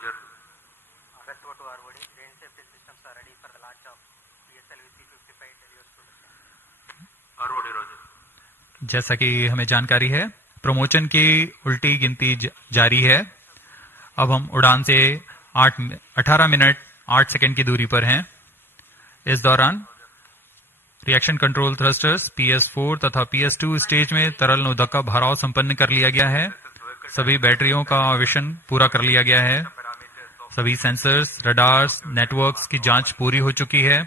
Roger. RSO to ROD, range safety systems are ready for the launch of PSLV C55 ROD Roger. जैसा कि हमें जानकारी है, promotion की उल्टी गिनती जारी है। अब हम उड़ान से 18 मिनट 8 सेकंड की दूरी पर हैं। इस दौरान रिएक्शन कंट्रोल थ्रस्टर्स PS4 तथा PS2 स्टेज में तरल नोदक का भराव संपन्न कर लिया गया है। सभी बैटरियों का आवेशन पूरा कर लिया गया है। सभी सेंसर्स, रडार्स, नेटवर्क्स की जांच पूरी हो चुकी है।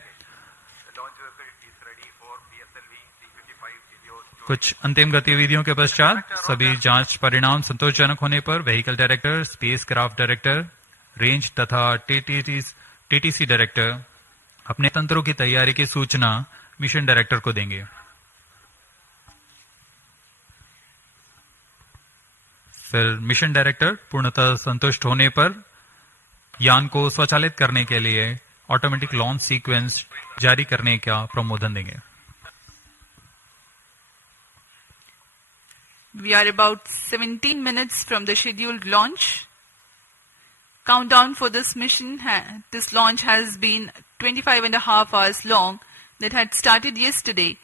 कुछ अंतिम गतिविधियों के पश्चात सभी जांच परिणाम संतोषजनक होने पर vehicle director, spacecraft director, range तथा टीटीसी डायरेक्टर अपने तंत्रों की तैयारी की सूचना मिशन डायरेक्टर को देंगे। फिर मिशन डायरेक्टर पूर्णतः संतुष्ट होने पर यान को स्वचालित करने के लिए ऑटोमेटिक लॉन्च सीक्वेंस जारी करने का प्रमोदन देंगे। We are about 17 minutes from the scheduled launch. Countdown for this mission, this launch has been 25 and a half hours long. That had started yesterday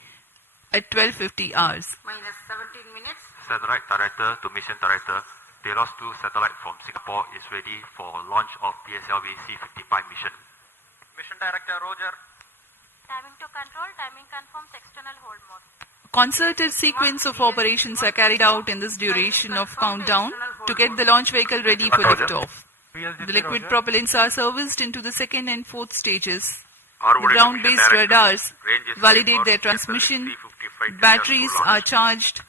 at 12:50 hours. Minus 17 minutes. Satellite Director to Mission Director, Telos 2 satellite from Singapore is ready for launch of PSLV C55 mission. Mission Director Roger. Timing to control, timing confirms external hold mode. Concerted sequence of operations are carried out in this duration of countdown to get the launch vehicle ready for liftoff. The liquid propellants are serviced into the second and fourth stages. The ground-based radars validate their transmission. Batteries are charged.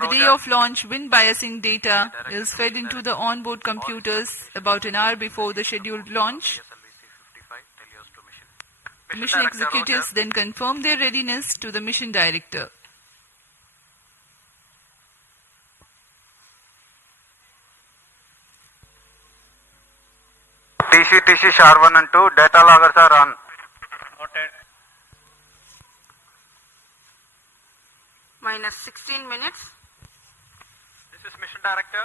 The day of launch, wind biasing data is fed into the onboard computers about an hour before the scheduled launch. Mission executives then confirm their readiness to the mission director. TC SHAR1 and 2 data loggers are on. Noted. Minus 16 minutes. This is Mission Director.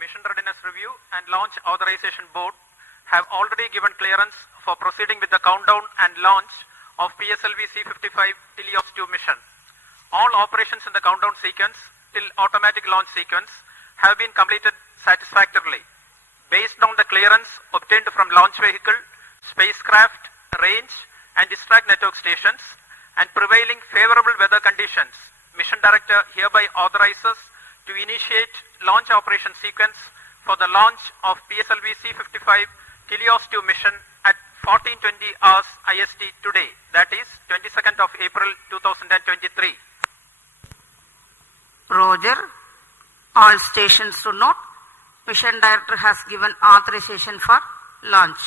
Mission Readiness Review and Launch Authorization Board have already given clearance for proceeding with the countdown and launch of PSLV C55 Helios 2 mission. All operations in the countdown sequence till automatic launch sequence have been completed satisfactorily. Based on the clearance obtained from launch vehicle, spacecraft, range and distract network stations and prevailing favorable weather conditions, Mission Director hereby authorizes to initiate launch operation sequence for the launch of PSLV C55 Helios 2 mission at 14:20 hours IST today, that is 22nd of April 2023. Roger. All stations to note. Mission Director has given authorization for launch.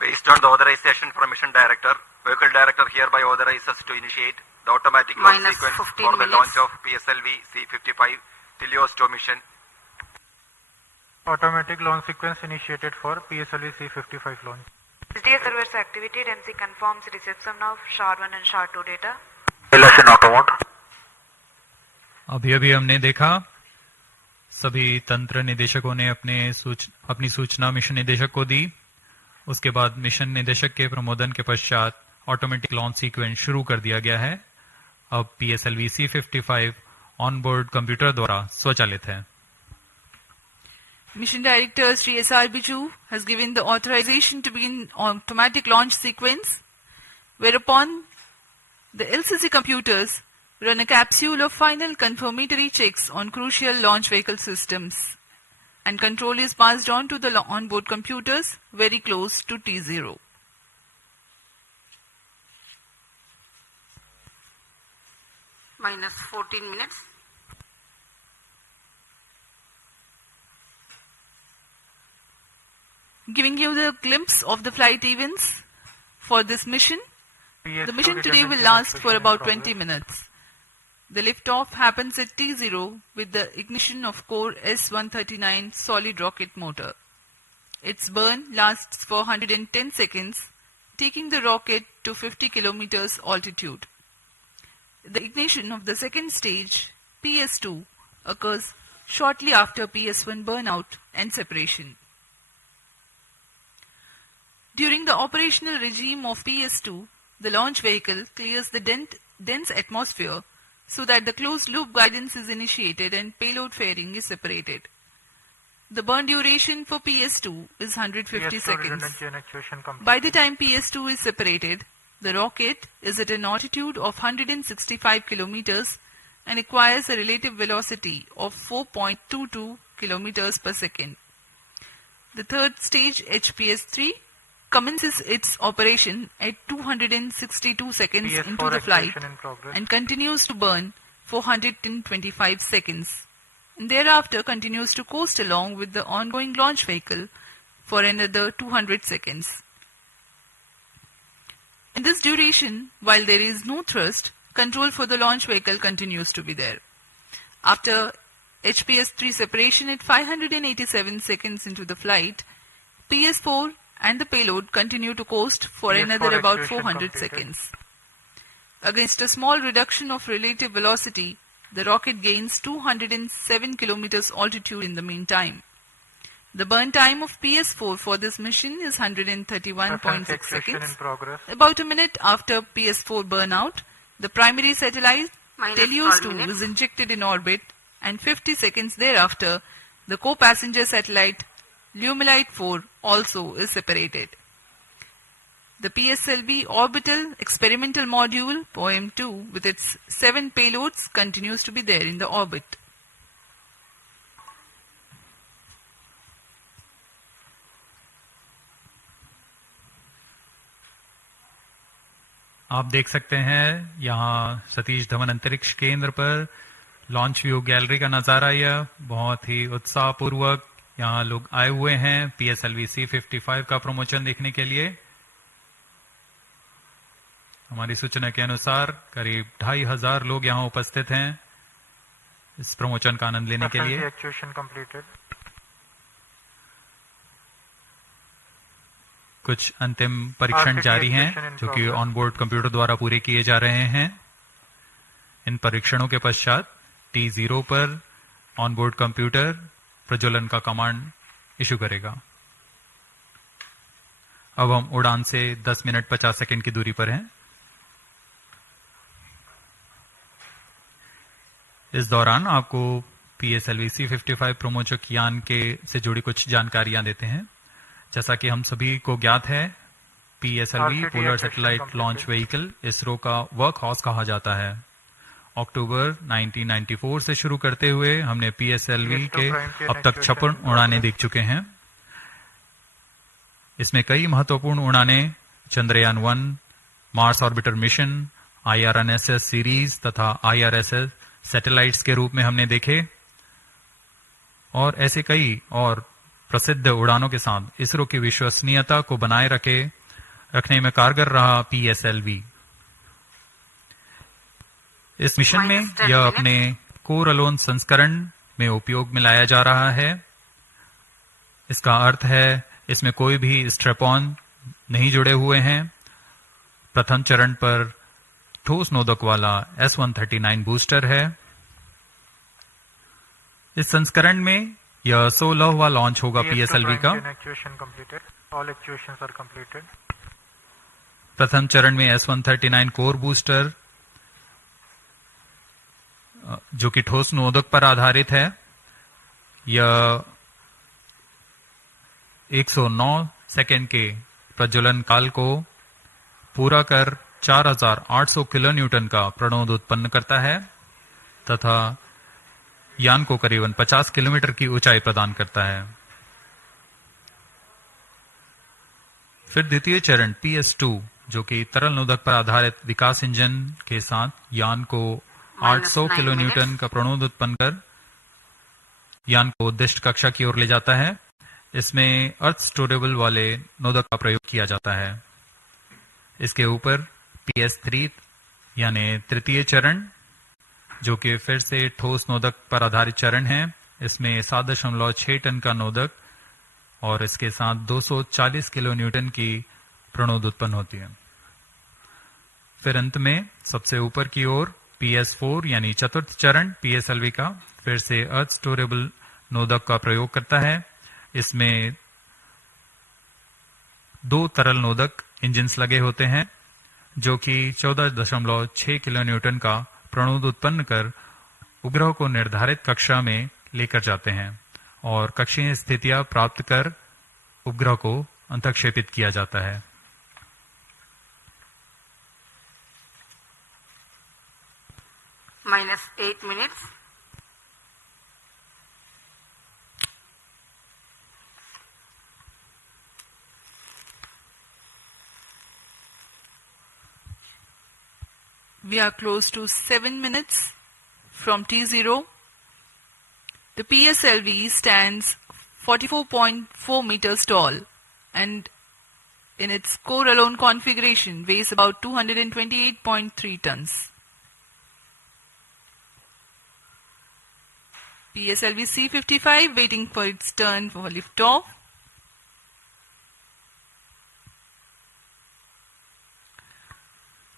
Based on the authorization from Mission Director, Vehicle Director hereby authorizes to initiate the automatic launch Minus sequence 15 for the minutes. launch of PSLV C55 Helios 2 mission. Automatic launch sequence initiated for PSLV C55 launch. SDA servers activated. MC confirms reception of SHAR1 and SHAR2 data. Relation auto mode. अभी हमने देखा सभी तंत्र निदेशकों ने अपनी सूचना mission निदेशक को दी। उसके बाद मिशन निदेशक के प्रमोदन के पश्चात ऑटोमेटिक लॉन्च सीक्वेंस शुरू कर दिया गया है। अब PSLV C55 ऑनबोर्ड कंप्यूटर द्वारा स्वचालित है। Mission Director Sri S.R. Biju has given the authorization to begin automatic launch sequence, whereupon the LCC computers run a capsule of final confirmatory checks on crucial launch vehicle systems, and control is passed on to the onboard computers very close to T0. Minus 14 minutes. Giving you the glimpse of the flight events for this mission. The mission today will last for about 20 minutes. The liftoff happens at T0 with the ignition of core S-139 solid rocket motor. Its burn lasts for 110 seconds, taking the rocket to 50 kilometers altitude. The ignition of the second stage, PS2, occurs shortly after PS1 burnout and separation. During the operational regime of PS2, the launch vehicle clears the dense atmosphere so that the closed-loop guidance is initiated and payload fairing is separated. The burn duration for PS2 is 150 seconds. By the time PS2 is separated, the rocket is at an altitude of 165 kilometers and acquires a relative velocity of 4.22 kilometers per second. The third stage, HPS-3, commences its operation at 262 seconds into the flight and continues to burn for 125 seconds. And thereafter continues to coast along with the ongoing launch vehicle for another 200 seconds. In this duration, while there is no thrust, control for the launch vehicle continues to be there. After HPS-3 separation at 587 seconds into the flight, PS4 and the payload continue to coast for another about 400 seconds. Against a small reduction of relative velocity, the rocket gains 207 kilometers altitude in the meantime. The burn time of PS4 for this mission is 131.6 seconds. About a minute after PS4 burnout, the primary satellite Telugu 2 is injected in orbit, and 50 seconds thereafter, the co-passenger satellite Lumilite 4 also is separated. The PSLV orbital experimental module POEM-2 with its 7 payloads continues to be there in the orbit. आप देख सकते हैं यहाँ सतीश धवन अंतरिक्ष केंद्र पर launch view gallery का नजारा। यह बहुत ही उत्साहपूर्वक यहाँ लोग आए हुए हैं PSLV C55 का प्रमोशन देखने के लिए। हमारी सूचना के अनुसार करीब 2500 लोग यहाँ उपस्थित हैं इस प्रमोशन का आनंद लेने के लिए। कुछ अंतिम परीक्षण जारी हैं जो कि ऑनबोर्ड कंप्यूटर द्वारा पूरे किए जा रहे हैं। इन परीक्षणों के पश्चात T0 पर ऑनबोर्ड कंप्यूटर प्रज्वलन का कमांड इशू करेगा। अब हम उड़ान से 10 मिनट 50 सेकंड की दूरी पर हैं। इस दौरान आपको PSLV C55 प्रमोचक यान के से जुड़ी कुछ जानकारियां देते हैं। जैसा कि हम सभी को ज्ञात है, PSLV polar satellite launch vehicle ISRO का वर्क हॉर्स कहा जाता है। अक्टूबर 1994 से शुरू करते हुए हमने PSLV के अब तक 56 उड़ानें देख चुके हैं। इसमें कई महत्वपूर्ण उड़ानें Chandrayaan 1, Mars orbiter mission, IRNSS series तथा IRSS सैटेलाइट्स के रूप में हमने देखे और ऐसे कई और प्रसिद्ध उड़ानों के साथ इसरो की विश्वसनीयता को बनाए रखने में कारगर रहा PSLV। इस मिशन में यह अपने कोर अलोन संस्करण में उपयोग में लाया जा रहा है। इसका अर्थ है इसमें कोई भी स्ट्रैप-ऑन नहीं जुड़े हुए हैं। प्रथम चरण पर ठोस नोदक वाला S139 बूस्टर है। इस संस्करण में यह 16वां लॉन्च होगा PSLV का। प्रथम चरण में S139 कोर बूस्टर जो कि ठोस नोदक पर आधारित है, यह 109 सेकेंड के प्रज्वलन काल को पूरा कर 4800 किलोन्यूटन का प्रणोद उत्पन्न करता है तथा यान को करीबन 50 किलोमीटर की ऊंचाई प्रदान करता है। फिर द्वितीय चरण PS2 जो कि तरल नोदक पर आधारित विकास इंजन के साथ यान को 800 किलोन्यूटन का प्रणोद उत्पन्न कर यान को उद्दिष्ट कक्षा की ओर ले जाता है। इसमें अर्थ स्टोरेबल वाले नोदक का प्रयोग किया जाता है। इसके ऊपर PS3 यानी तृतीय चरण जो कि फिर से ठोस नोदक पर आधारित चरण है। इसमें 7.6 टन का नोदक और इसके साथ 240 किलोन्यूटन की प्रणोद उत्पन्न होती है। फिर अंत में सबसे ऊपर की ओर PS4 यानी चतुर्थ चरण PSLV का फिर से अर्थ स्टोरेबल नोदक का प्रयोग करता है। इसमें 2 तरल नोदक इंजिन्स लगे होते हैं जो कि 14.6 किलो न्यूटन का प्रणोद उत्पन्न कर उपग्रह को निर्धारित कक्षा में लेकर जाते हैं और कक्षीय स्थितियां प्राप्त कर उपग्रह को अंतक्षेपित किया जाता है। -8 minutes. We are close to 7 minutes from T0. The PSLV stands 44.4 meters tall and in its core alone configuration weighs about 228.3 tons. PSLV C-55 waiting for its turn for liftoff.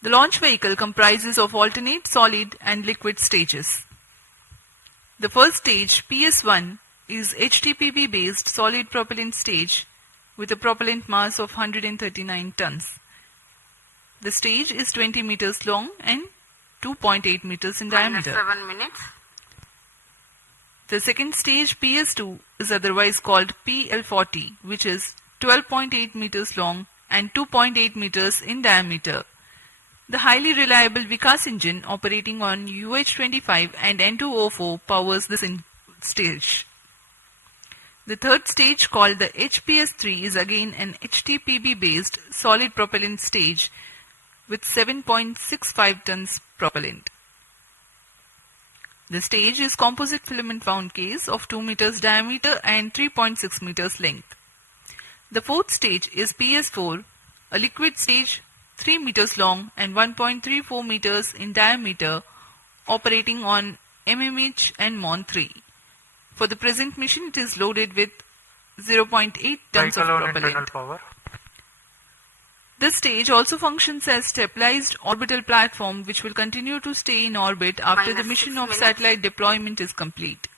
The launch vehicle comprises of alternate solid and liquid stages. The first stage, PS1, is HTPB based solid propellant stage with a propellant mass of 139 tons. The stage is 20 meters long and 2.8 meters in diameter. -7 minutes. The second stage, PS2, is otherwise called PL40, which is 12.8 meters long and 2.8 meters in diameter. The highly reliable Vikas engine operating on UH-25 and N2O4 powers this stage. The third stage, called the HPS3, is again an HTPB-based solid propellant stage with 7.65 tons propellant. The stage is composite filament wound case of 2 meters diameter and 3.6 meters length. The fourth stage is PS4, a liquid stage 3 meters long and 1.34 meters in diameter, operating on MMH and MON3. For the present mission, it is loaded with 0.8 tons of propellant. Power. This stage also functions as stabilized orbital platform which will continue to stay in orbit after the mission of satellite deployment is complete.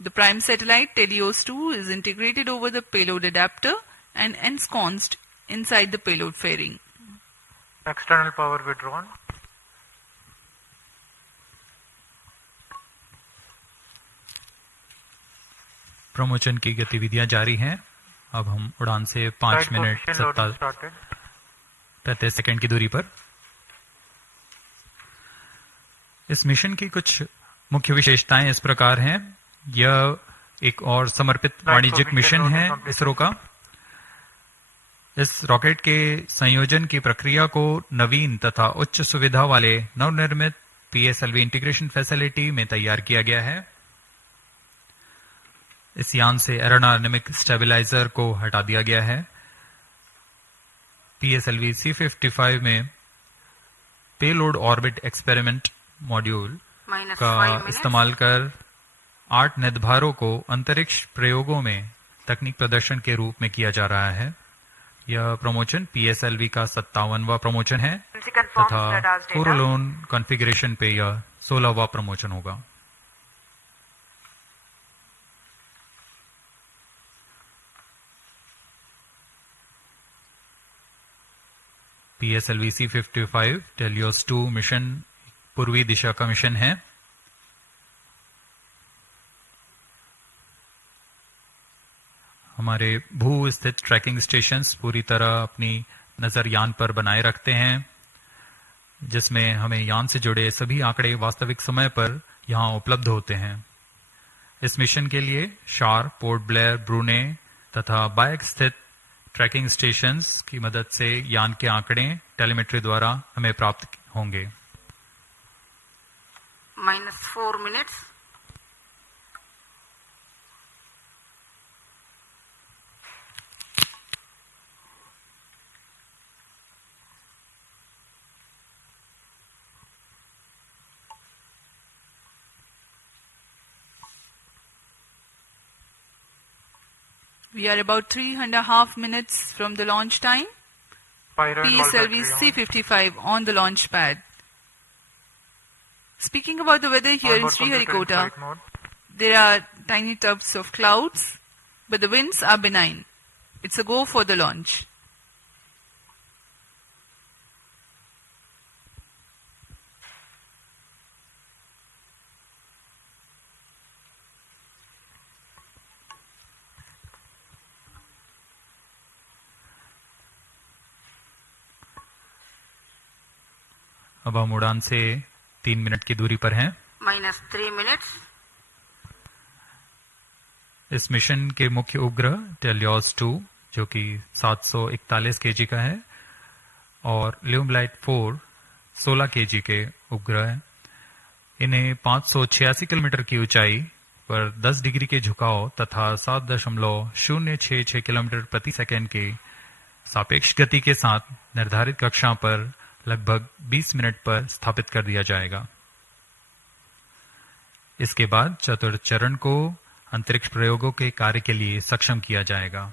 The prime satellite Telios-2 is integrated over the payload adapter and ensconced inside the payload fairing. External power withdrawn. Promotion की गतिविधियां जारी हैं। अब हम उड़ान से 5 minute 35 second की दूरी पर। इस मिशन की कुछ मुख्य विशेषताएं इस प्रकार हैं। यह एक और समर्पित वाणिज्यिक मिशन है इसरो का। इस रॉकेट के संयोजन की प्रक्रिया को नवीन तथा उच्च सुविधा वाले नवनिर्मित पीएसएलवी इंटीग्रेशन फैसिलिटी में तैयार किया गया है। इस यान से एरोडायनेमिक स्टेबलाइजर को हटा दिया गया है। पीएसएलवी C-55 में पेलोड ऑर्बिट एक्सपेरिमेंट मॉड्यूल का इस्तेमाल कर 8 निर्धारों को अंतरिक्ष प्रयोगों में तकनीक प्रदर्शन के रूप में किया जा रहा है। यह प्रमोशन पीएसएलवी का 57वां प्रमोशन है तथा कोरोलोन कॉन्फ़िगरेशन पे यह 16वां प्रमोशन होगा। PSLV C-55 टेलियोस-2 मिशन पूर्वी दिशा का मिशन है। हमारे भू स्थित ट्रैकिंग स्टेशंस पूरी तरह अपनी नजर यान पर बनाए रखते हैं, जिसमें हमें यान से जुड़े सभी आंकड़े वास्तविक समय पर यहां उपलब्ध होते हैं। इस मिशन के लिए शार, पोर्ट ब्लेयर, ब्रूने तथा बायक स्थित ट्रैकिंग स्टेशंस की मदद से यान के आंकड़े टेलीमेट्री द्वारा हमें प्राप्त होंगे। -4 minutes. We are about 3.5 minutes from the launch time. PSLV C-55 on the launch pad. Speaking about the weather here in Onboard computer in Sriharikota, flight mode. there are tiny tufts of clouds, but the winds are benign. It's a go for the launch. अब हम उड़ान से 3 minute की दूरी पर हैं। -3 minutes. इस mission के मुख्य उपग्रह टेलियोस 2 जो कि 741 केजी का है और ल्यूमलाइट 4 16 केजी के उपग्रह हैं। इन्हें 586 किलोमीटर की ऊंचाई पर 10 डिग्री के झुकाव तथा 7.066 किलोमीटर प्रति सेकंड के सापेक्ष गति के साथ निर्धारित कक्षा पर लगभग 20 मिनट पर स्थापित कर दिया जाएगा। इसके बाद चतुर्थ चरण को अंतरिक्ष प्रयोगों के कार्य के लिए सक्षम किया जाएगा।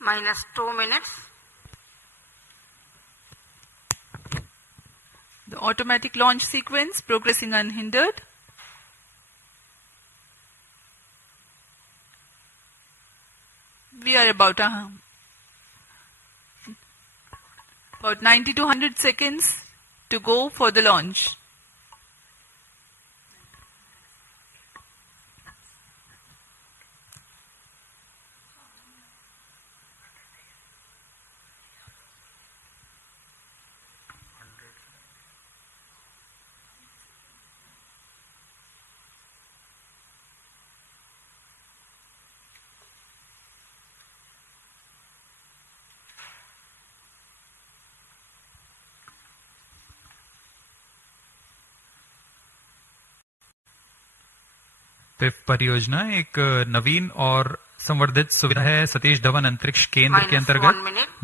-2 minutes. The automatic launch sequence progressing unhindered. We are about 90 to 100 seconds to go for the launch. PIFF परियोजना एक नवीन और संवर्धित सुविधा है सतीश धवन अंतरिक्ष केंद्र के अंतर्गत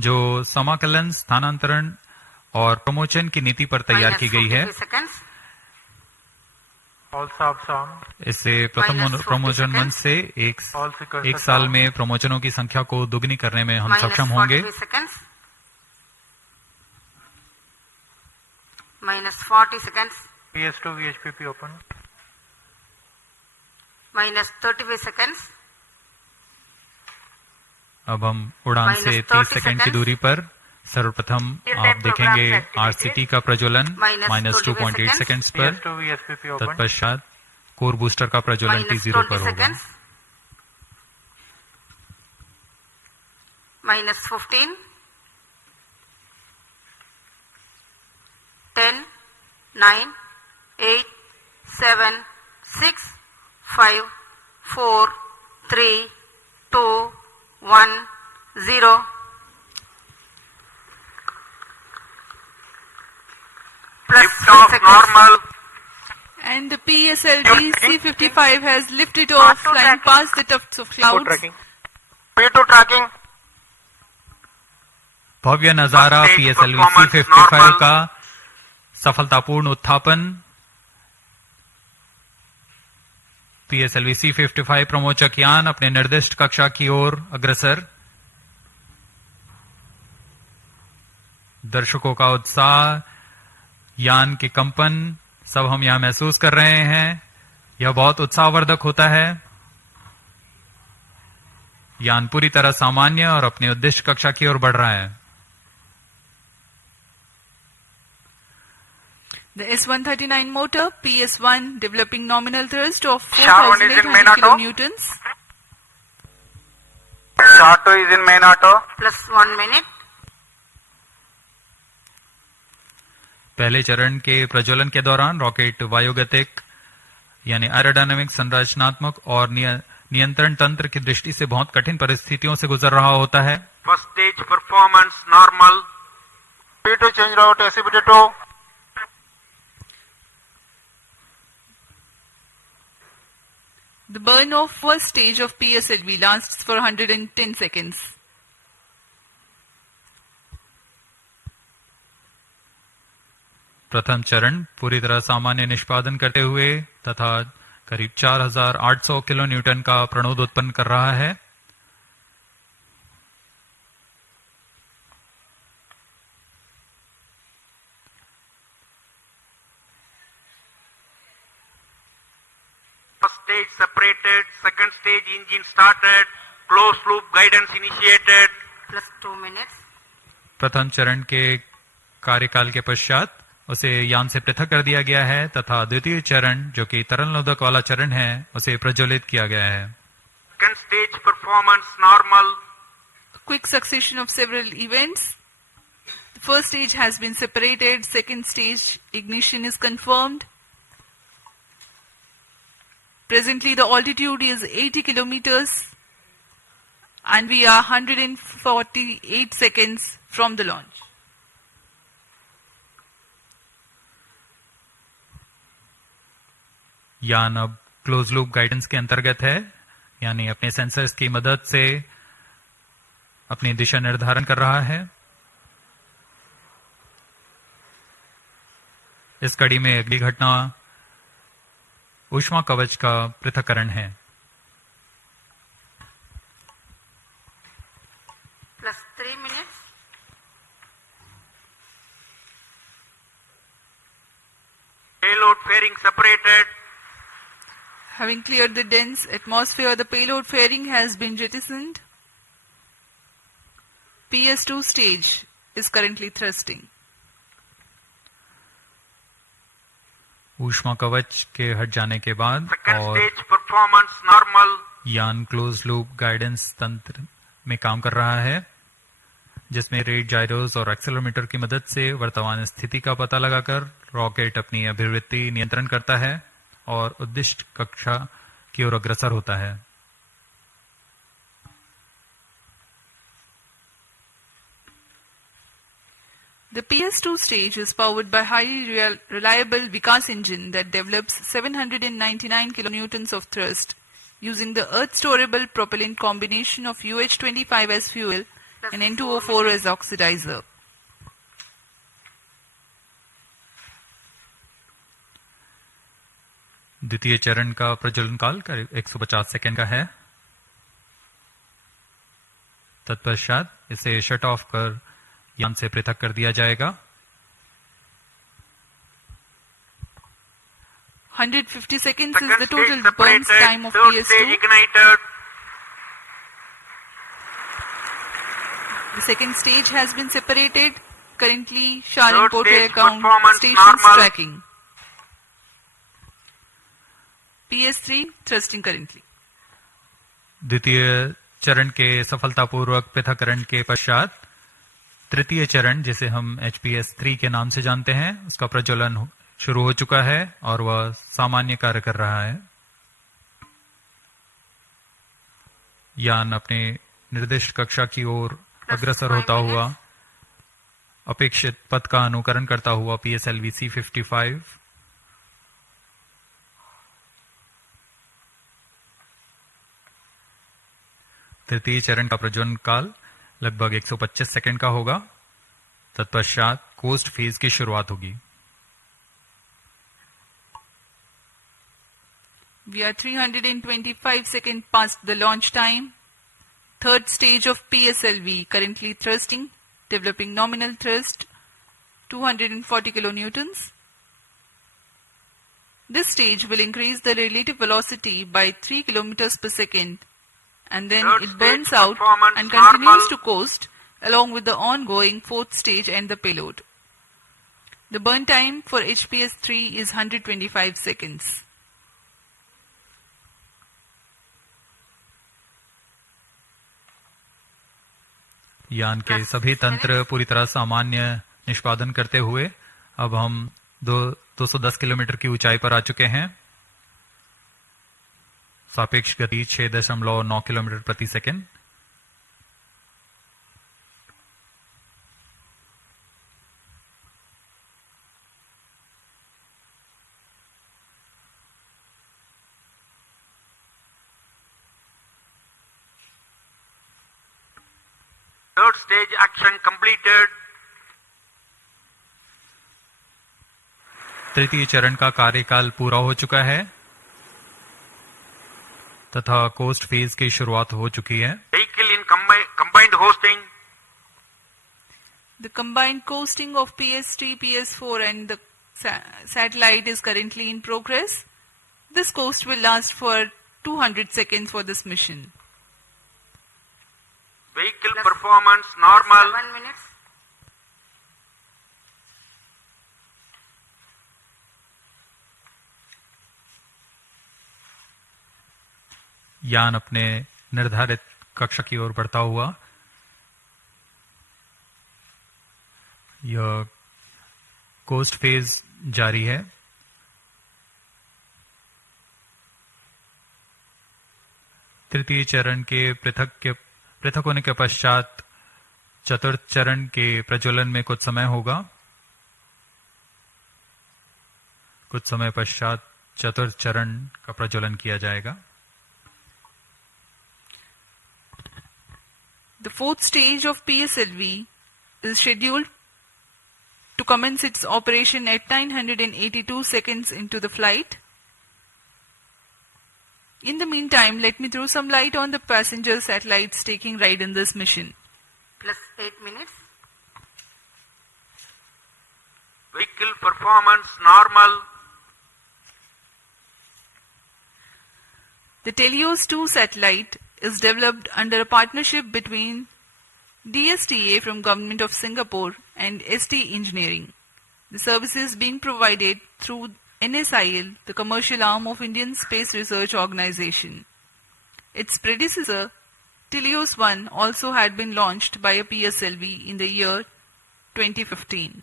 जो समाकलन, स्थानांतरण और प्रमोशन की नीति पर तैयार की गई है। इससे प्रथम प्रमोशन मंच से एक साल में प्रमोशनों की संख्या को दुगनी करने में हम सक्षम होंगे। -40 seconds. PS2 VHPP open. -35 seconds. अब हम उड़ान से 30 सेकंड की दूरी पर सर्वप्रथम आप देखेंगे आरसीटी का प्रज्वलन -2.8 सेकंड्स पर। PS2 VHPP open. तत्पश्चात कोर बूस्टर का प्रज्वलन T0 पर होगा। -15. 10, 9, 8, 7, 6, 5, 4, 3, 2, 1, 0. Lift-off normal. And the PSLV C-55 has lifted off, flying past the tufts of clouds. P2 tracking. भव्य नजारा PSLV C-55 का सफलतापूर्ण उत्थापन। PSLV C-55 प्रमोचक यान अपने निर्दिष्ट कक्षा की ओर अग्रसर। दर्शकों का उत्साह, यान के कंपन सब हम यहां महसूस कर रहे हैं। यह बहुत उत्साहवर्धक होता है। यान पूरी तरह सामान्य और अपनी उद्दिष्ट कक्षा की ओर बढ़ रहा है। The S-139 motor, PS-1, developing nominal thrust of Sharp is in main 4,800 auto. kilonewtons. Short 2 is in main auto. +1 minute. पहले चरण के प्रज्वलन के दौरान रॉकेट वायुगतिक यानी एरोडायनामिक, संरचनात्मक और नियंत्रण तंत्र की दृष्टि से बहुत कठिन परिस्थितियों से गुजर रहा होता है। First stage performance normal. P2 change route SCBT2. The burn of first stage of PSLV lasts for 110 seconds. प्रथम चरण पूरी तरह सामान्य निष्पादन करते हुए तथा करीब 4800 किलो न्यूटन का प्रणोद उत्पन्न कर रहा है। First stage separated, second stage engine started, closed loop guidance initiated. Plus 2 minutes. प्रथम चरण के कार्यकाल के पश्चात उसे यान से पृथक कर दिया गया है तथा द्वितीय चरण जो कि तरल नोदक वाला चरण है उसे प्रज्वलित किया गया है। Second stage performance normal. Quick succession of several events. The first stage has been separated. Second stage ignition is confirmed. Presently the altitude is 80 kilometers and we are 148 seconds from the launch. यान अब close loop guidance के अंतर्गत है, यानी अपने sensors की मदद से अपनी दिशा निर्धारण कर रहा है। इस कड़ी में अगली घटना ऊष्मा कवच का पृथक्करण है। Plus 3 minutes. Payload fairing separated. Having cleared the dense atmosphere, the payload fairing has been jettisoned. PS2 stage is currently thrusting. ऊष्मा कवच के हट जाने के बाद Second और stage performance normal. यान क्लोज लूप गाइडेंस तंत्र में काम कर रहा है, जिसमें रेट जायरोस और एक्सेलेरोमीटर की मदद से वर्तमान स्थिति का पता लगाकर रॉकेट अपनी अभिवृत्ति नियंत्रण करता है और उद्दिष्ट कक्षा की ओर अग्रसर होता है। The PS2 stage is powered by highly reliable Vikas engine that develops 799 kilonewtons of thrust using the earth-storable propellant combination of UH-25 as fuel and N2O4 as oxidizer. द्वितीय चरण का प्रज्वलन काल करीब 150 सेकेंड का है। तत्पश्चात इसे शट ऑफ कर यान से पृथक कर दिया जाएगा। 150 seconds is Second the stage total burn separated. time of Third stage PS2. ignited. The second stage has been separated. Currently, Sharon Third Portray stage account performance stations normal. tracking. PS3 thrusting currently. द्वितीय चरण के सफलतापूर्वक पृथक्करण के पश्चात तृतीय चरण, जिसे हम HPS3 के नाम से जानते हैं, उसका प्रज्वलन शुरू हो चुका है और वह सामान्य कार्य कर रहा है। यान अपने निर्दिष्ट कक्षा की ओर अग्रसर होता हुआ अपेक्षित पथ का अनुकरण करता हुआ PSLV C55 तृतीय चरण का प्रज्वलन काल लगभग 125 सेकंड का होगा। तत्पश्चात कोस्ट फेज की शुरुआत होगी। We are 325 seconds past the launch time. Third stage of PSLV currently thrusting, developing nominal thrust 240 kilonewtons. This stage will increase the relative velocity by 3 kilometers per second, and then Third it burns stage out performance and continues normal. to coast along with the ongoing fourth stage and the payload. The burn time for HPS-3 is 125 seconds. यान के सभी तंत्र पूरी तरह सामान्य निष्पादन करते हुए अब हम 210 किलोमीटर की ऊंचाई पर आ चुके हैं। सापेक्ष गति 6.9 किलोमीटर प्रति second. Third stage action completed. तृतीय चरण का कार्यकाल पूरा हो चुका है तथा कोस्ट फेज की शुरुआत हो चुकी है। Vehicle in combined hosting. The combined coasting of PS3, PS4 and the satellite is currently in progress. This coast will last for 200 seconds for this mission. Vehicle performance normal. 7 minutes. यान अपने निर्धारित कक्षा की ओर बढ़ता हुआ यह कोस्ट फेज जारी है। तृतीय चरण के पृथक होने के पश्चात चतुर्थ चरण के प्रज्वलन में कुछ समय होगा। कुछ समय पश्चात चतुर्थ चरण का प्रज्वलन किया जाएगा। The fourth stage of PSLV is scheduled to commence its operation at 982 seconds into the flight. In the meantime, let me throw some light on the passenger satellites taking ride in this mission. Plus 8 minutes. Vehicle performance normal. The Telugu 2 satellite is developed under a partnership between DSTA from Government of Singapore and ST Engineering. The services being provided through NSIL, the commercial arm of Indian Space Research Organization. Its predecessor, Telugu 1, also had been launched by a PSLV in the year 2015.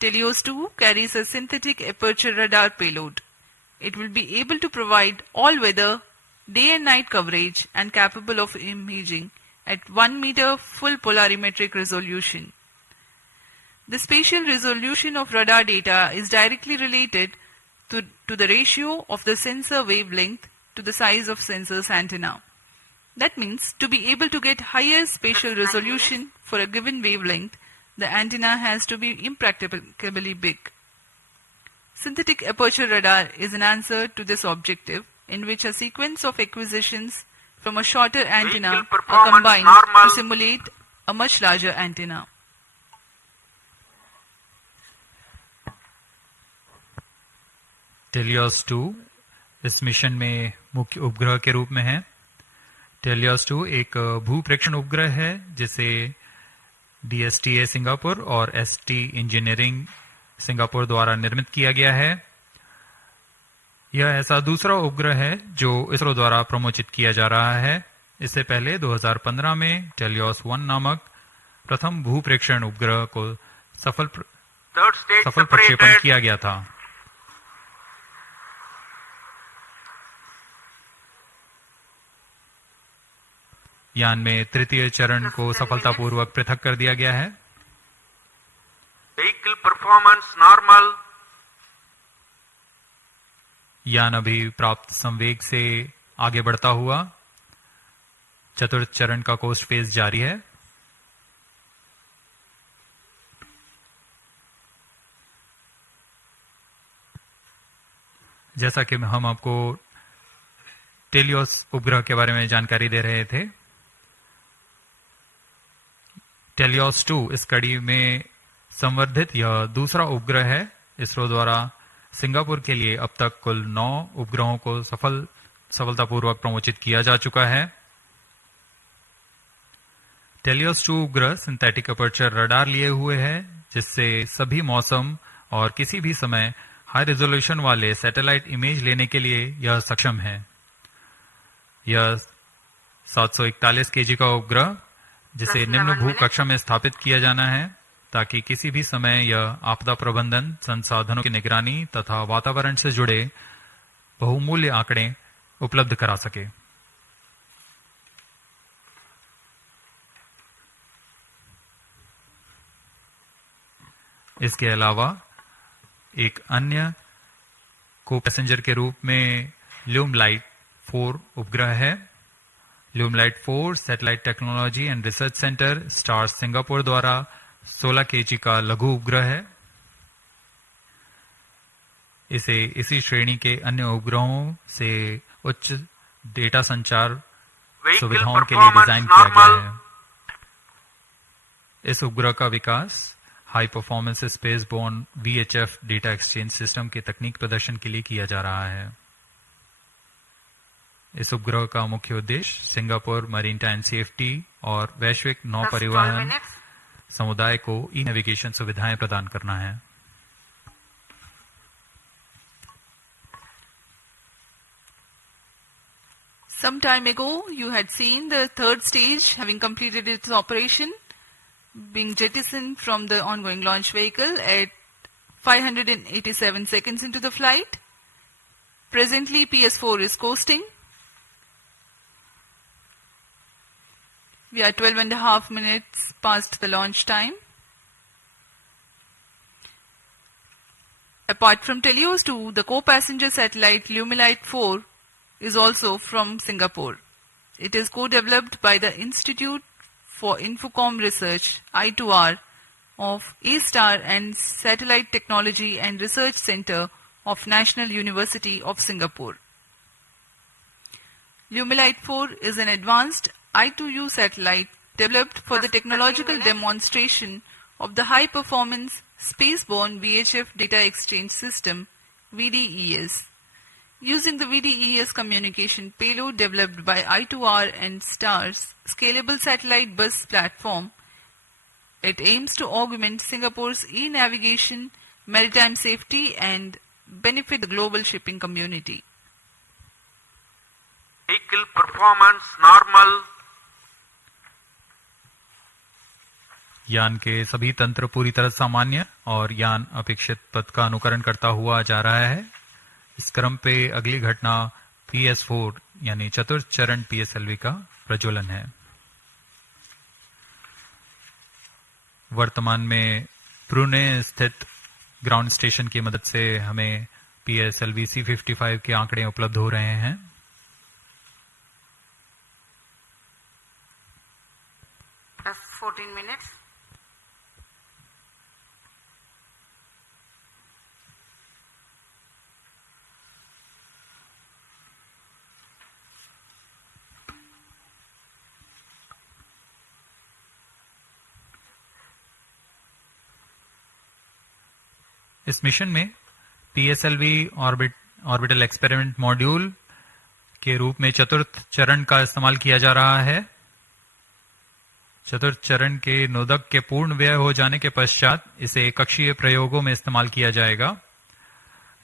Telugu 2 carries a synthetic aperture radar payload. It will be able to provide all-weather, day and night coverage and capable of imaging at 1 meter full polarimetric resolution. The spatial resolution of radar data is directly related to the ratio of the sensor wavelength to the size of sensor's antenna. That means to be able to get higher spatial resolution for a given wavelength, the antenna has to be impracticably big. Synthetic aperture radar is an answer to this objective, in which a sequence of acquisitions from a shorter antenna are combined to simulate a much larger antenna. Teleost 2 इस mission में मुख्य उपग्रह के रूप में है। Teleost 2 एक भूप्रेक्षण उपग्रह है जिसे DSTA सिंगापुर और ST इंजीनियरिंग सिंगापुर द्वारा निर्मित किया गया है। यह ऐसा दूसरा उपग्रह है जो इसरो द्वारा प्रमोचित किया जा रहा है। इससे पहले 2015 में टेलियोस 1 नामक प्रथम भूप्रेक्षण उपग्रह को सफल प्रक्षेपण किया गया था। यान में तृतीय चरण को सफलतापूर्वक पृथक कर दिया गया है। Vehicle performance normal. यान अभी प्राप्त संवेग से आगे बढ़ता हुआ चतुर्थ चरण का कोस्ट फेज जारी है। जैसा कि हम आपको टेलियोस उपग्रह के बारे में जानकारी दे रहे थे, टेलियोस 2 इस कड़ी में संवर्धित यह दूसरा उपग्रह है। इसरो द्वारा सिंगापुर के लिए अब तक कुल 9 उपग्रहों को सफलतापूर्वक प्रमोचित किया जा चुका है। टेलियोस 2 उपग्रह सिंथेटिक अपर्चर रडार लिए हुए है, जिससे सभी मौसम और किसी भी समय हाई रेजोल्यूशन वाले सैटेलाइट इमेज लेने के लिए यह सक्षम है। यह 741 केजी का उपग्रह जिसे निम्न भू कक्षा में स्थापित किया जाना है, ताकि किसी भी समय यह आपदा प्रबंधन, संसाधनों की निगरानी तथा वातावरण से जुड़े बहुमूल्य आंकड़े उपलब्ध करा सके। इसके अलावा एक अन्य को पैसेंजर के रूप में ल्यूम लाइट 4 उपग्रह है। ल्यूमलाइट 4 satellite technology and research centre star Singapore द्वारा 16 kg का लघु उपग्रह है। इसे इसी श्रेणी के अन्य उपग्रहों से उच्च डेटा संचार सुविधाओं के लिए डिजाइन किया गया है। इस उपग्रह का विकास high performance space borne VHF data exchange system के तकनीक प्रदर्शन के लिए किया जा रहा है। इस उपग्रह का मुख्य उद्देश्य सिंगापुर मैरीटाइम सेफ्टी और वैश्विक नौ परिवहन समुदाय को ई-नेविगेशन सुविधाएं प्रदान करना है। Some time ago, you had seen the third stage having completed its operation, being jettisoned from the ongoing launch vehicle at 587 seconds into the flight. Presently, PS4 is coasting. We are 12.5 minutes past the launch time. Apart from Telugu 2, the co-passenger satellite Lumilite 4 is also from Singapore. It is co-developed by the Institute for Infocom Research, I2R, of A-Star and Satellite Technology and Research Center of National University of Singapore. Lumilite 4 is an advanced I2U satellite developed for the technological demonstration of the high-performance spaceborne VHF data exchange system, VDES. Using the VDES communication payload developed by I2R and STAR's scalable satellite bus platform, it aims to augment Singapore's e-navigation, maritime safety and benefit the global shipping community. Vehicle performance normal. यान के सभी तंत्र पूरी तरह सामान्य और यान अपेक्षित पथ का अनुकरण करता हुआ जा रहा है। इस क्रम पे अगली घटना PS4 यानी चतुर्थ चरण PSLV का प्रज्वलन है। वर्तमान में पुणे स्थित ग्राउंड स्टेशन की मदद से हमें PSLV C55 के आंकड़े उपलब्ध हो रहे हैं। Plus 14 minutes. इस मिशन में PSLV ऑर्बिटल एक्सपेरिमेंट मॉड्यूल के रूप में चतुर्थ चरण का इस्तेमाल किया जा रहा है। चतुर्थ चरण के नोदक के पूर्ण व्यय हो जाने के पश्चात इसे कक्षीय प्रयोगों में इस्तेमाल किया जाएगा।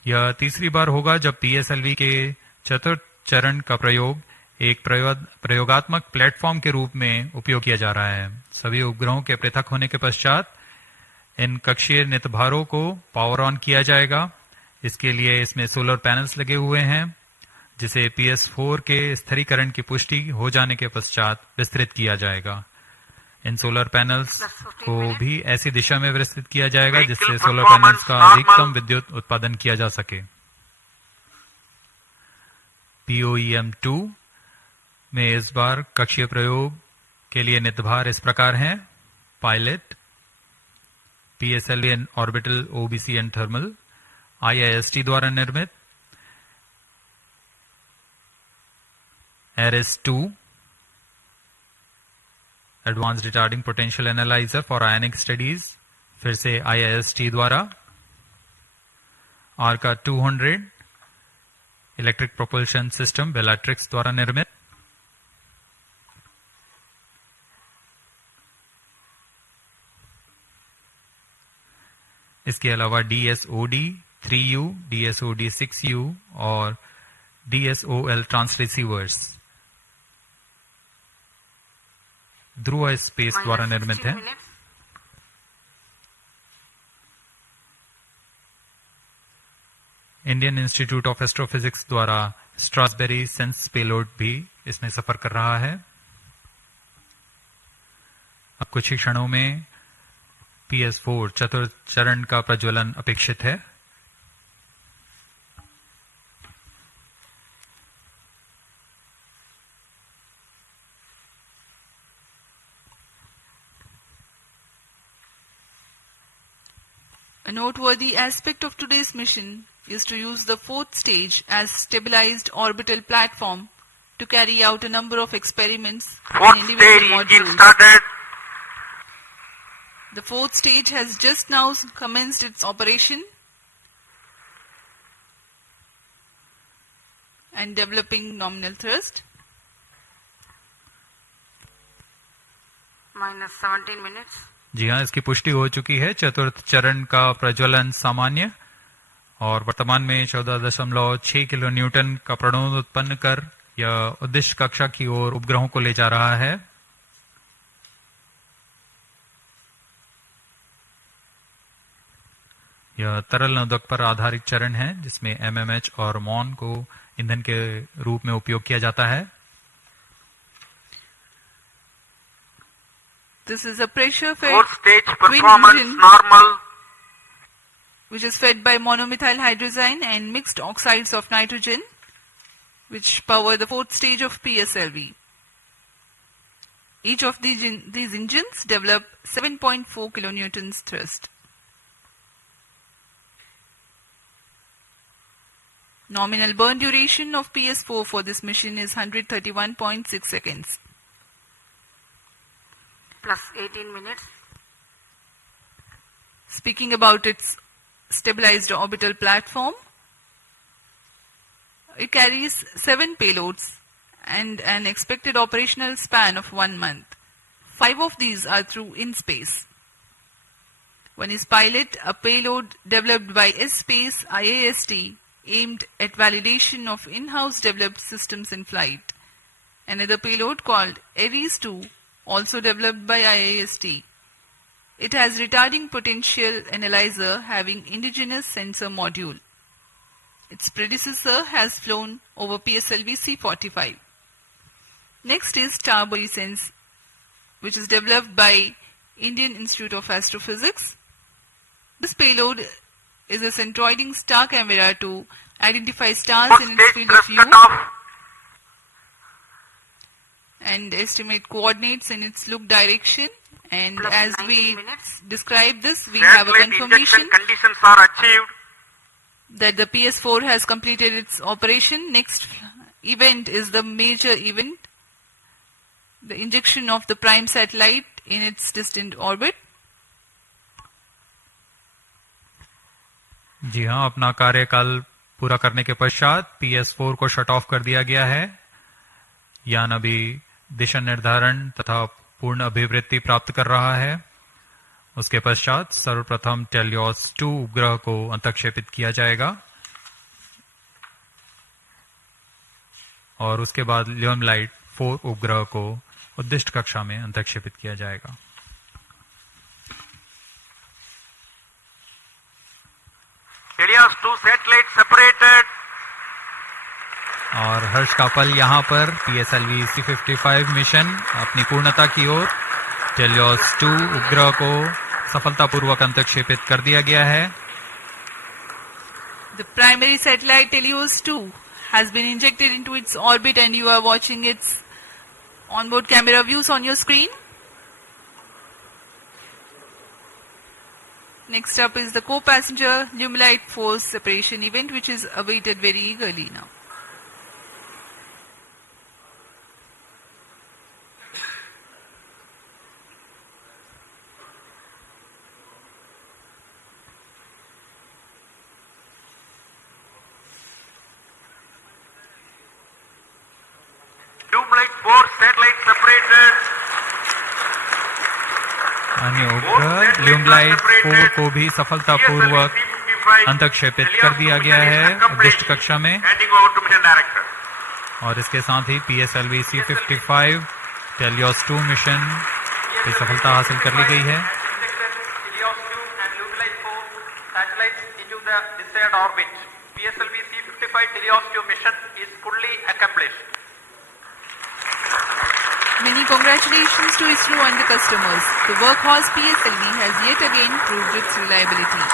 यह तीसरी बार होगा जब PSLV के चतुर्थ चरण का प्रयोग एक प्रयोगात्मक प्लेटफॉर्म के रूप में उपयोग किया जा रहा है। सभी उपग्रहों के पृथक होने के पश्चात इन कक्षीय नितभारों को पावर ऑन किया जाएगा। इसके लिए इसमें सोलर पैनल्स लगे हुए हैं, जिसे PS4 के स्थिरीकरण की पुष्टि हो जाने के पश्चात विस्तृत किया जाएगा। इन सोलर पैनल्स को भी ऐसी दिशा में विस्तृत किया जाएगा जिससे सोलर पैनल्स का अधिकतम विद्युत उत्पादन किया जा सके। POEM2 में इस बार कक्षीय प्रयोग के लिए नितभार इस प्रकार हैं: pilot, PSLV and orbital OBC and thermal, IIST द्वारा निर्मित, RS2 advanced retarding potential analyser for ionic studies, फिर से IIST द्वारा, आर्का 200 इलेक्ट्रिक प्रोपल्शन सिस्टम बेलाट्रिक्स द्वारा निर्मित, इसके अलावा DSOD 3U, DSOD 6U और DSOL ट्रांसरिसीवर्स ध्रुव स्पेस द्वारा निर्मित है। इंडियन इंस्टीट्यूट ऑफ एस्ट्रोफिजिक्स द्वारा स्ट्रासबेरी सेंस पेलोड भी इसमें सफर कर रहा है। अब कुछ ही क्षणों में PS4 चतुर्थ चरण का प्रज्वलन अपेक्षित है। A noteworthy aspect of today's mission is to use the fourth stage as stabilized orbital platform to carry out a number of experiments Fourth in individual stage engine modules. started. The fourth stage has just now commenced its operation and developing nominal thrust. Minus 17 minutes. जी हाँ, इसकी पुष्टि हो चुकी है। चतुर्थ चरण का प्रज्वलन सामान्य और वर्तमान में 14.6 किलो न्यूटन का प्रणोद उत्पन्न कर यह उद्दिष्ट कक्षा की ओर उपग्रहों को ले जा रहा है। यह तरल नोदक पर आधारित चरण है जिसमें एमएमएच और मॉन को ईंधन के रूप में उपयोग किया जाता है। This is a pressure-fed Fourth stage twin performance engine normal. which is fed by monomethyl hydrazine and mixed oxides of nitrogen, which power the fourth stage of PSLV. Each of these engines develop 7.4 kilonewtons thrust. Nominal burn duration of PS4 for this mission is 131.6 seconds. Plus 18 minutes. Speaking about its stabilized orbital platform, it carries 7 payloads and an expected operational span of 1 month. 5 of these are through in-space. One is Pilot, a payload developed by S-Space IAST aimed at validation of in-house developed systems in flight. Another payload called Ares-2, also developed by IAST. It has retarding potential analyzer having indigenous sensor module. Its predecessor has flown over PSLV C-45. Next is Star Sense, which is developed by Indian Institute of Astrophysics. This payload is a centroiding star camera to identify stars Fourth in its stage field of thrust view cutoff. and estimate coordinates in its look direction. And Plus as 19 we minutes. describe this, we have a Satellite confirmation injection conditions are achieved. that the PS4 has completed its operation. Next event is the major event, the injection of the prime satellite in its distant orbit. जी हाँ, अपना कार्यकाल पूरा करने के पश्चात PS4 को shut off कर दिया गया है। यान अभी दिशा निर्धारण तथा पूर्ण अभिवृत्ति प्राप्त कर रहा है। उसके पश्चात सर्वप्रथम टेलियोस 2 उपग्रह को अंतक्षेपित किया जाएगा और उसके बाद ल्यूमलाइट 4 उपग्रह को उद्दिष्ट कक्षा में अंतक्षेपित किया जाएगा। Helios 2 satellite separated. और हर्ष का पल यहाँ पर PSLV C-55 मिशन अपनी पूर्णता की ओर। टेलियोस 2 उपग्रह को सफलतापूर्वक अंतक्षेपित कर दिया गया है। The primary satellite Helios 2 has been injected into its orbit and you are watching its onboard camera views on your screen. Next up is the co-passenger Lumilite 4 separation event, which is awaited very eagerly now. Lumilite 4 satellite separated. अन्य उपग्रह ल्यूमलाइट 4 को भी सफलतापूर्वक अंतक्षेपित कर दिया गया है उद्दिष्ट कक्षा में। Handing over to mission director. और इसके साथ ही PSLV C-55 टेलियोस 2 मिशन की सफलता हासिल कर ली गई है। Helios 2 and Lumilite 4 satellites into the desired orbit. PSLV C-55 Helios 2 mission is fully accomplished. Many congratulations to ISRO and the customers. The workhorse PSLV has yet again proved its reliability.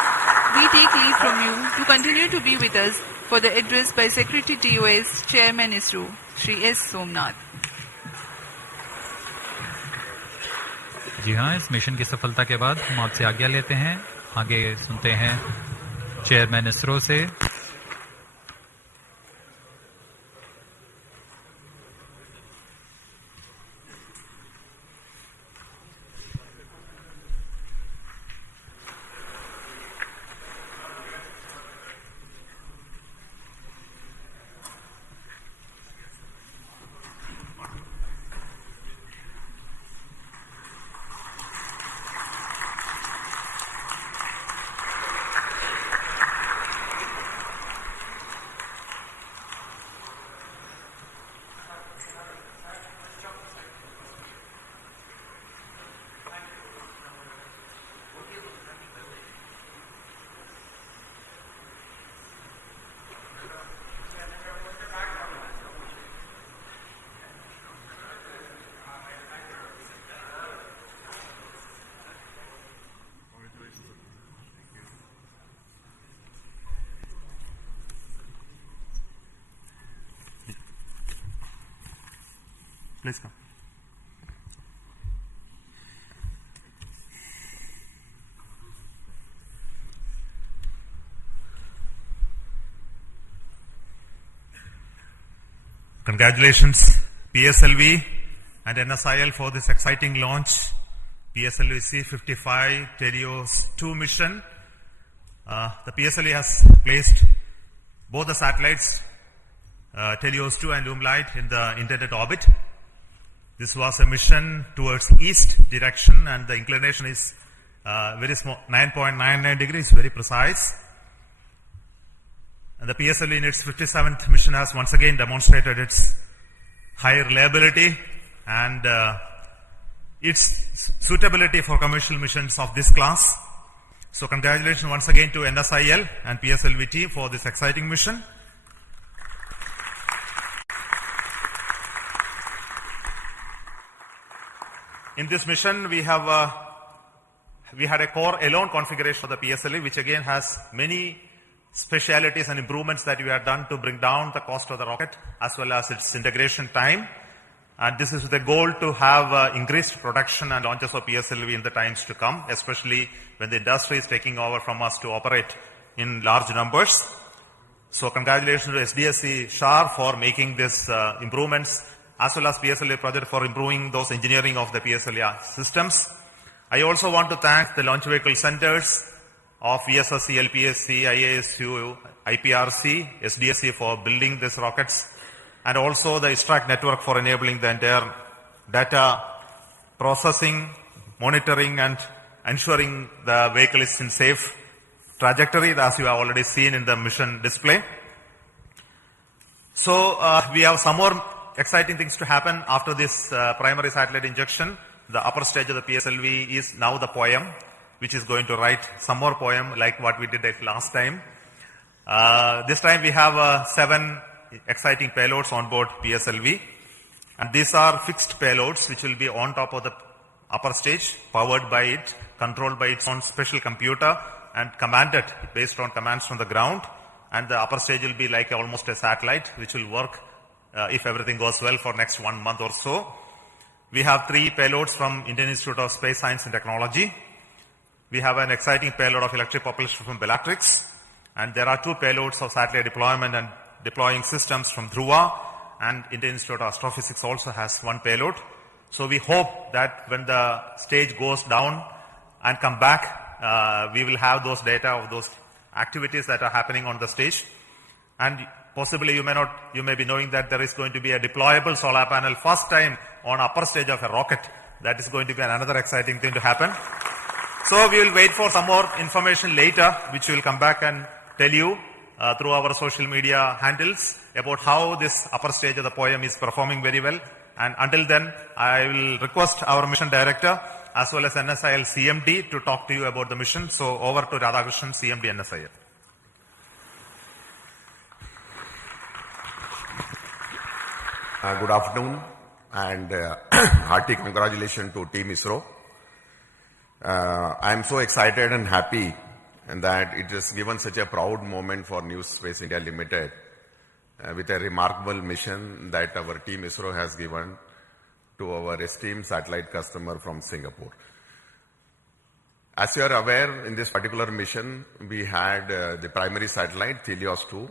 We take leave from you to continue to be with us for the address by Secretary TOS, Chairman ISRO, Shri S. Somnath. जी हाँ, इस mission की सफलता के बाद हम आपसे आज्ञा लेते हैं। आगे सुनते हैं चेयरमैन इसरो से। Please come. Congratulations PSLV and NSIL for this exciting launch. PSLV C55 Telugu 2 mission. The PSLV has placed both the satellites Telugu 2 and Light in the intended orbit. This was a mission towards east direction and the inclination is very small, 9.99 degrees, very precise. And the PSLV in its 57th mission has once again demonstrated its high reliability and its suitability for commercial missions of this class. So congratulations once again to NSIL and PSLV team for this exciting mission. In this mission, we had a core alone configuration of the PSLV, which again has many specialities and improvements that we have done to bring down the cost of the rocket as well as its integration time. And this is with the goal to have increased production and launches of PSLV in the times to come, especially when the industry is taking over from us to operate in large numbers. So congratulations to SDSC SHAR for making these improvements, as well as PSLV project for improving those engineering of the PSLV systems. I also want to thank the launch vehicle centers of VSSC, LPSC, IASU, IPRC, SDSC for building these rockets, and also the ISTRAC network for enabling the entire data processing, monitoring, and ensuring the vehicle is in safe trajectory, as you have already seen in the mission display. So we have some more exciting things to happen after this primary satellite injection. The upper stage of the PSLV is now the poem, which is going to write some more poem like what we did at last time. This time we have 7 exciting payloads on board PSLV, and these are fixed payloads which will be on top of the upper stage, powered by it, controlled by its own special computer, and commanded based on commands from the ground. And the upper stage will be like almost a satellite which will work if everything goes well for next 1 month or so. We have 3 payloads from Indian Institute of Space Science and Technology. We have an exciting payload of electric propulsion from Bellatrix, and there are 2 payloads of satellite deployment and deploying systems from Dhruva, and Indian Institute of Astrophysics also has 1 payload. So we hope that when the stage goes down and come back, we will have those data of those activities that are happening on the stage. And possibly you may be knowing that there is going to be a deployable solar panel first time on upper stage of a rocket. That is going to be another exciting thing to happen. So we will wait for some more information later, which we will come back and tell you through our social media handles about how this upper stage of the poem is performing very well. And until then, I will request our mission director as well as NSIL CMD to talk to you about the mission. So over to Radhakrishnan, CMD NSIL. Good afternoon and hearty congratulations to Team ISRO. I am so excited and happy and that it has given such a proud moment for New Space India Limited with a remarkable mission that our Team ISRO has given to our esteemed satellite customer from Singapore. As you are aware, in this particular mission, we had the primary satellite, Helios-2,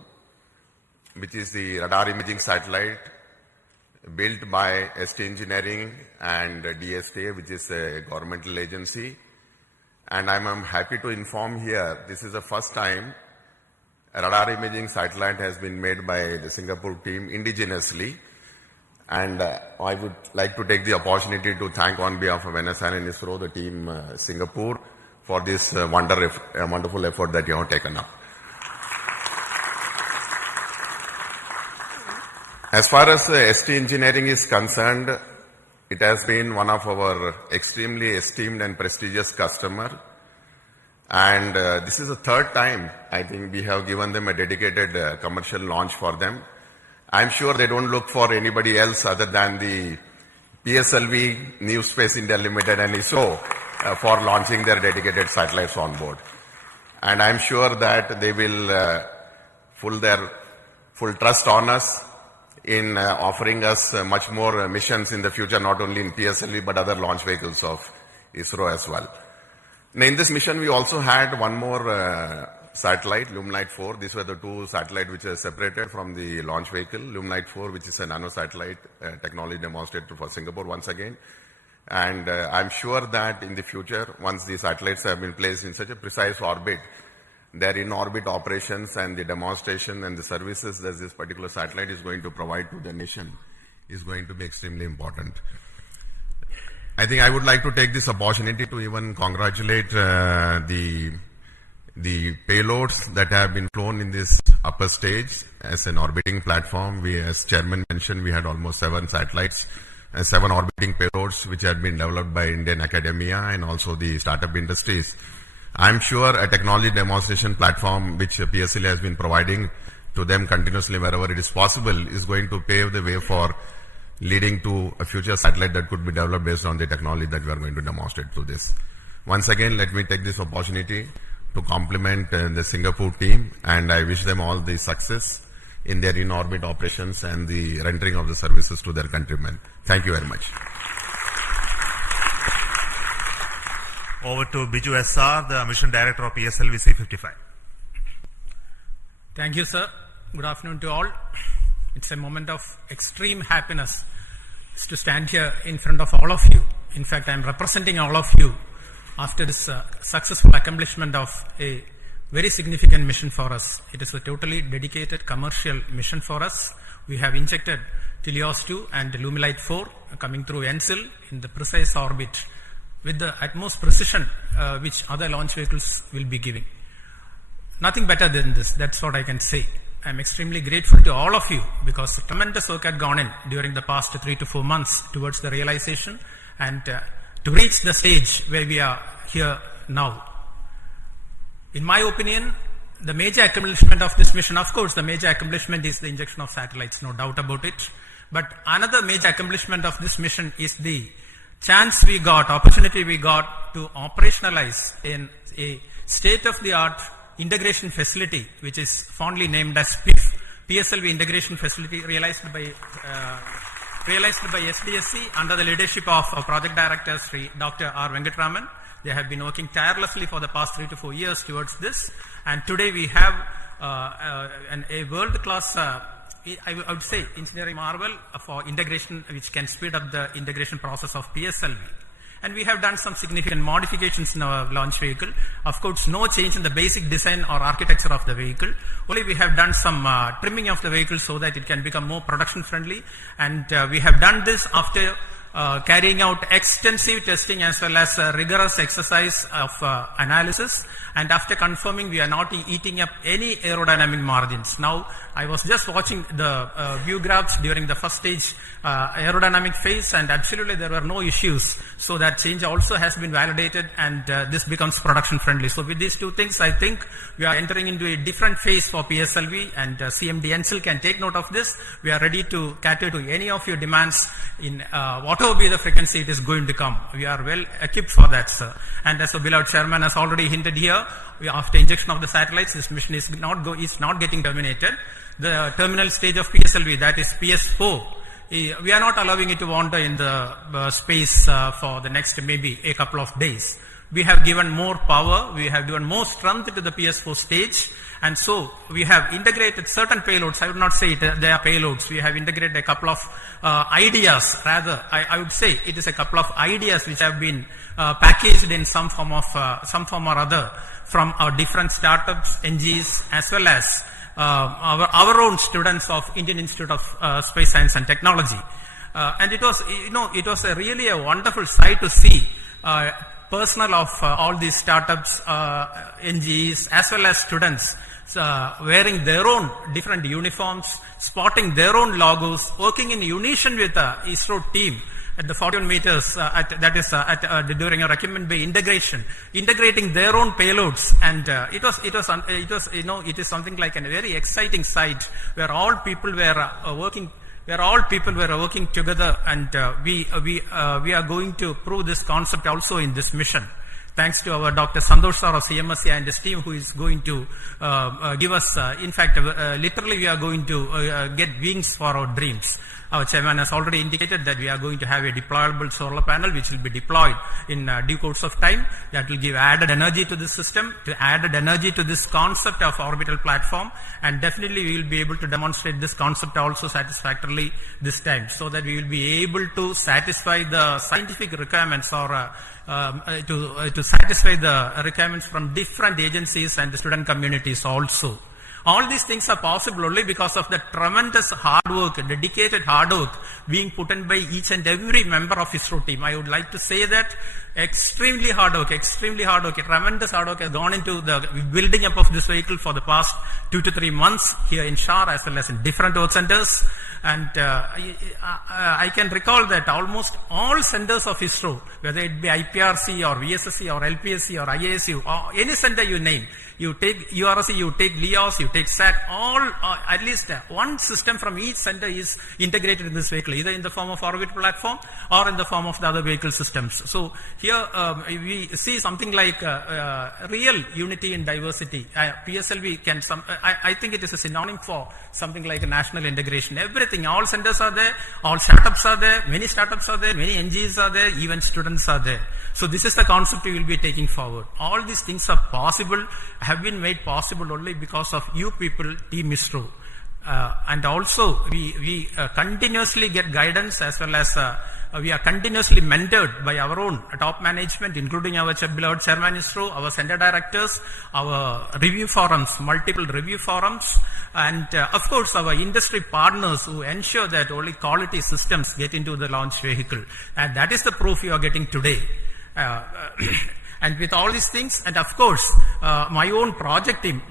which is the radar imaging satellite built by ST Engineering and DSTA, which is a governmental agency. And I'm happy to inform here, this is the first time a radar imaging satellite has been made by the Singapore team indigenously. And I would like to take the opportunity to thank on behalf of NSN and ISRO, the team Singapore, for this wonderful effort that you have taken up. As far as ST Engineering is concerned, it has been one of our extremely esteemed and prestigious customer. And this is the third time, I think, we have given them a dedicated commercial launch for them. I'm sure they don't look for anybody else other than the PSLV, New Space India Limited and ISRO for launching their dedicated satellites on board. And I'm sure that they will put their full trust on us in offering us much more missions in the future, not only in PSLV but other launch vehicles of ISRO as well. Now, in this mission, we also had one more satellite, Lumelite 4. These were the two satellites which are separated from the launch vehicle. Lumelite 4, which is a nano satellite technology demonstrated for Singapore once again. And I'm sure that in the future, once the satellites have been placed in such a precise orbit, their in-orbit operations and the demonstration and the services that this particular satellite is going to provide to the nation is going to be extremely important. I think I would like to take this opportunity to even congratulate the payloads that have been flown in this upper stage as an orbiting platform. We, as Chairman mentioned, we had almost 7 satellites and 7 orbiting payloads which had been developed by Indian academia and also the startup industries. I'm sure a technology demonstration platform which PSLV has been providing to them continuously wherever it is possible is going to pave the way for leading to a future satellite that could be developed based on the technology that we are going to demonstrate through this. Once again, let me take this opportunity to compliment the Singapore team, and I wish them all the success in their in-orbit operations and the rendering of the services to their countrymen. Thank you very much. Over to Biju SR, the Mission Director of PSLV C55. Thank you, sir. Good afternoon to all. It's a moment of extreme happiness to stand here in front of all of you. In fact, I'm representing all of you after this successful accomplishment of a very significant mission for us. It is a totally dedicated commercial mission for us. We have injected Helios-2 and Lumelite 4 coming through ENSIL in the precise orbit with the utmost precision which other launch vehicles will be giving. Nothing better than this. That's what I can say. I'm extremely grateful to all of you because tremendous work had gone in during the past 3 to 4 months towards the realization and to reach the stage where we are here now. In my opinion, the major accomplishment of this mission, of course, the major accomplishment is the injection of satellites, no doubt about it. But another major accomplishment of this mission is the chance we got, opportunity we got to operationalize in a state-of-the-art integration facility, which is fondly named as PIF, PSLV Integration Facility, realized by SDSC under the leadership of Project Director Sri Dr. R. Venkatraman. They have been working tirelessly for the past 3 to 4 years towards this, and today we have a world-class, I would say, engineering marvel for integration, which can speed up the integration process of PSLV. And we have done some significant modifications in our launch vehicle. Of course, no change in the basic design or architecture of the vehicle. Only we have done some trimming of the vehicle so that it can become more production friendly. And we have done this after carrying out extensive testing as well as rigorous exercise of analysis. And after confirming we are not eating up any aerodynamic margins. Now, I was just watching the view graphs during the first stage aerodynamic phase, and absolutely there were no issues. So that change also has been validated, and this becomes production friendly. So with these two things, I think we are entering into a different phase for PSLV, and CMD NSIL can take note of this. We are ready to cater to any of your demands in whatever be the frequency it is going to come. We are well equipped for that, sir. And as the beloved chairman has already hinted here, after injection of the satellites, this mission is not getting terminated. The terminal stage of PSLV, that is PS4, we are not allowing it to wander in the space for the next maybe a couple of days. We have given more power, we have given more strength to the PS4 stage, and so we have integrated certain payloads. I would not say they are payloads. We have integrated a couple of ideas, rather, I would say it is a couple of ideas which have been packaged in some form or other from our different startups, NGs, as well as our own students of Indian Institute of Space Science and Technology. And it was, it was really a wonderful sight to see personnel of all these startups, NGs, as well as students wearing their own different uniforms, spotting their own logos, working in unison with the ISRO team at the 41 meters, during a Recumbent Bay integration, integrating their own payloads, and it is something like a very exciting sight where all people were working. Where all people were working together, and we are going to prove this concept also in this mission. Thanks to our Dr. Santosh sir of CMSC and his team, who is going to give us, in fact, literally we are going to get wings for our dreams. Our chairman has already indicated that we are going to have a deployable solar panel which will be deployed in due course of time. That will give added energy to the system, added energy to this concept of orbital platform, and definitely we will be able to demonstrate this concept also satisfactorily this time, so that we will be able to satisfy the scientific requirements or to satisfy the requirements from different agencies and the student communities also. All these things are possible only because of the tremendous hard work, dedicated hard work being put in by each and every member of ISRO team. I would like to say that extremely hard work, tremendous hard work has gone into the building up of this vehicle for the past 2 to 3 months here in Shar as well as in different work centers. And I can recall that almost all centers of ISRO, whether it be IPRC or VSSC or LPSC or IASU or any center you name, you take URC, you take LEOS, you take SAT, all at least one system from each center is integrated in this vehicle, either in the form of orbital platform or in the form of the other vehicle systems. So here we see something like real unity in diversity. PSLV can I think it is a synonym for something like a national integration. Everything, all centers are there, all startups are there, many startups are there, many NGOs are there, even students are there. So this is the concept we will be taking forward. All these things are possible, have been made possible only because of you people, Team ISRO. And also we continuously get guidance, as well as we are continuously mentored by our own top management, including our beloved Chairman ISRO, our center directors, our review forums, multiple review forums, and of course our industry partners who ensure that only quality systems get into the launch vehicle. And that is the proof you are getting today. And with all these things, and of course, my own project team,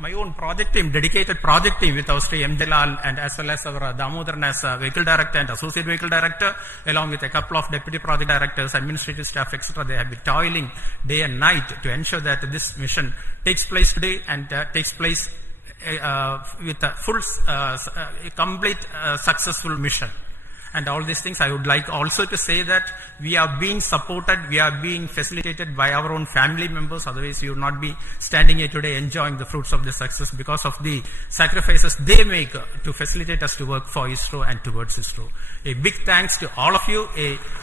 dedicated project team with our Sri M. Dalal and as well as our Damodaran as vehicle director and associate vehicle director, along with a couple of deputy project directors, administrative staff, etc. They have been toiling day and night to ensure that this mission takes place today and takes place with a full, complete, successful mission. And all these things, I would like also to say that we are being supported, we are being facilitated by our own family members. Otherwise, we would not be standing here today enjoying the fruits of the success because of the sacrifices they make to facilitate us to work for ISRO and towards ISRO. A big thanks to all of you.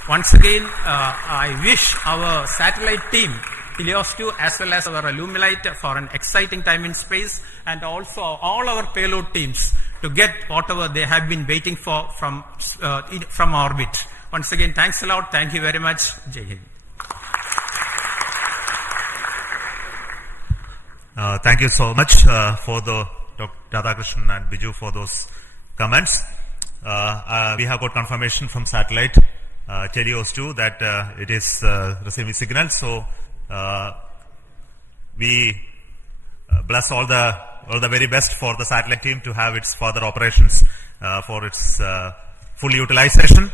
Once again, I wish our satellite team, Helios 2, as well as our Lumilite, for an exciting time in space, and also all our payload teams to get whatever they have been waiting for from orbit. Once again, thanks a lot. Thank you very much. Jai Hind. Thank you so much for the Dr. Radhakrishnan and Biju for those comments. We have got confirmation from satellite Helios 2 that it is receiving signal. So we bless all the very best for the satellite team to have its further operations for its full utilization.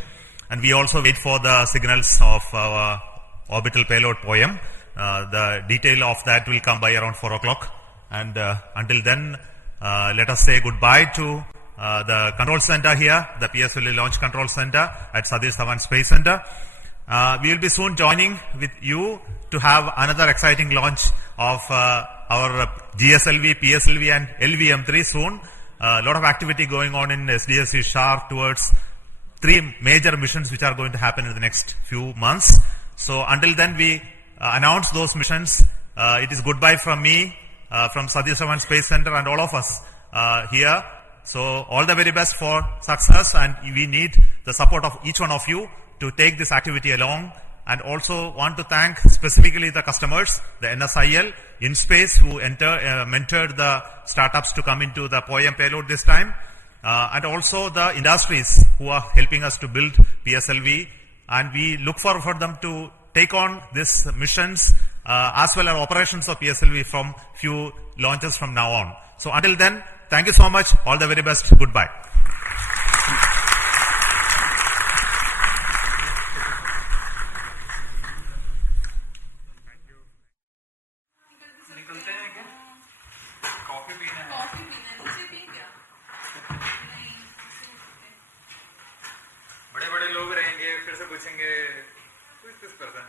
And we also wait for the signals of our orbital payload POEM. The detail of that will come by around 4 o'clock. And until then, let us say goodbye to the control center here, the PSLV Launch Control Center at Satish Dhawan Space Center. We will be soon joining with you to have another exciting launch of our GSLV, PSLV and LVM3 soon. A lot of activity going on in SDSC Shar towards 3 major missions which are going to happen in the next few months. So until then, we announce those missions, it is goodbye from me, from Satish Dhawan Space Center and all of us here. So all the very best for success, and we need the support of each one of you to take this activity along. And also want to thank specifically the customers, the NSIL, InSpace, who mentored the startups to come into the POEM payload this time, and also the industries who are helping us to build PSLV. And we look forward for them to take on these missions as well as operations of PSLV from few launches from now on. So until then, thank you so much. All the very best. Goodbye. बड़े बड़े लोग रहेंगे, फिर से पूछेंगे, who is this person?